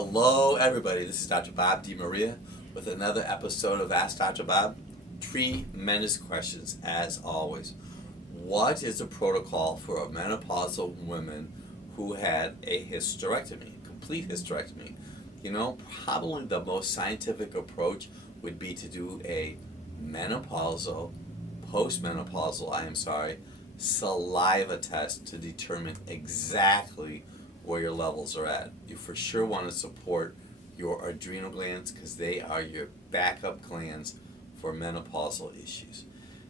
Hello, everybody. This is Dr. Bob DiMaria with another episode of Ask Dr. Bob. Tremendous questions, as always. What is the protocol for a menopausal woman who had a hysterectomy, complete hysterectomy? You know, probably the most scientific approach would be to do a postmenopausal, saliva test to determine exactly where your levels are at. You for sure want to support your adrenal glands because they are your backup glands for menopausal issues.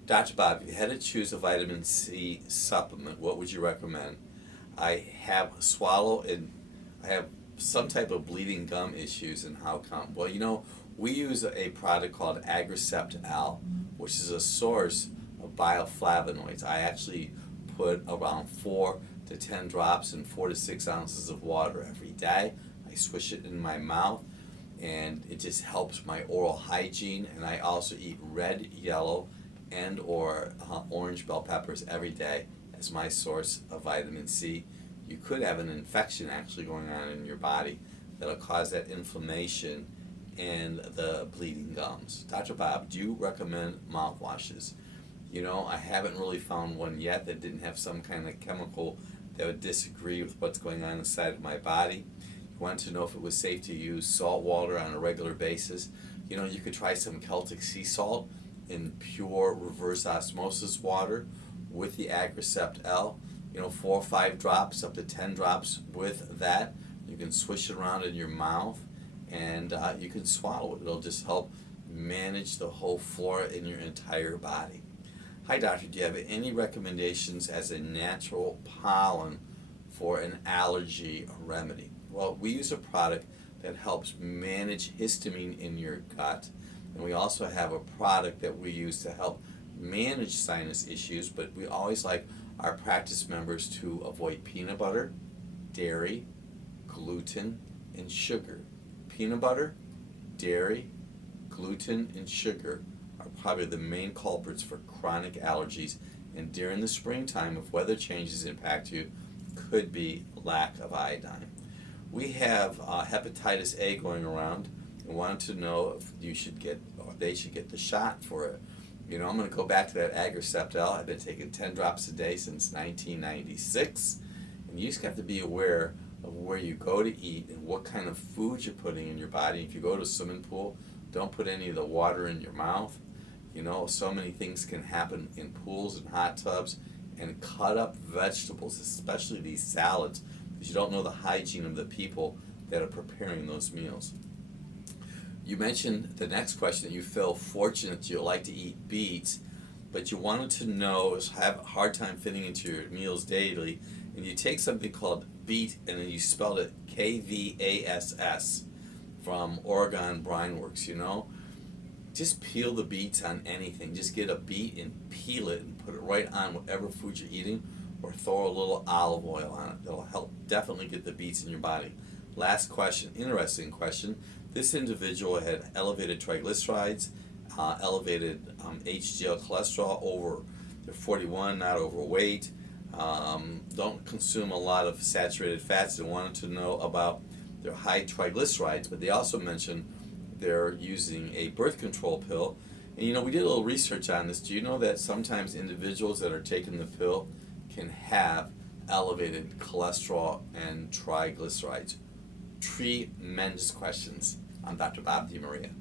Dr. Bob, if you had to choose a vitamin C supplement, what would you recommend? I have some type of bleeding gum issues, and how come? Well, you know, we use a product called agrisept-l, which is a source of bioflavonoids. I actually put around 4 to 10 drops in 4 to 6 ounces of water every day. I swish it in my mouth, and it just helps my oral hygiene. And I also eat red, yellow, and or orange bell peppers every day as my source of vitamin C. You could have an infection actually going on in your body that'll cause that inflammation and the bleeding gums. Dr. Bob, do you recommend mouthwashes? You know, I haven't really found one yet that didn't have some kind of chemical that would disagree with what's going on inside of my body. You want to know if it was safe to use salt water on a regular basis. You know, you could try some Celtic sea salt in pure reverse osmosis water with the agrisept-l. You know, 4 or 5 drops, up to 10 drops with that. You can swish it around in your mouth, and you can swallow it. It'll just help manage the whole flora in your entire body. Hi, doctor. Do you have any recommendations as a natural pollen for an allergy remedy? Well, we use a product that helps manage histamine in your gut, and we also have a product that we use to help manage sinus issues, but we always like our practice members to avoid peanut butter, dairy, gluten, and sugar. Peanut butter, dairy, gluten, and sugar are probably the main culprits for chronic allergies, and during the springtime, if weather changes impact you, could be lack of iodine. We have hepatitis A going around and wanted to know if you should get, or they should get the shot for it. You know, I'm going to go back to that agrisept-l. I've been taking 10 drops a day since 1996, and you just have to be aware of where you go to eat and what kind of food you're putting in your body. If you go to a swimming pool, don't put any of the water in your mouth. You know, so many things can happen in pools and hot tubs, and cut up vegetables, especially these salads, because you don't know the hygiene of the people that are preparing those meals. You mentioned the next question that you feel fortunate you like to eat beets, but you wanted to know is have a hard time fitting into your meals daily, and you take something called beet and then you spelled it KVASS from Oregon Brine Works, you know. Just peel the beets on anything. Just get a beet and peel it and put it right on whatever food you're eating, or throw a little olive oil on it. That'll help definitely get the beets in your body. Last question, interesting question. This individual had elevated triglycerides, elevated HDL cholesterol over, they're 41, not overweight, don't consume a lot of saturated fats, and wanted to know about their high triglycerides, but they also mentioned they're using a birth control pill. And you know, we did a little research on this. Do you know that sometimes individuals that are taking the pill can have elevated cholesterol and triglycerides? Tremendous questions. I'm Dr. Bob DiMaria.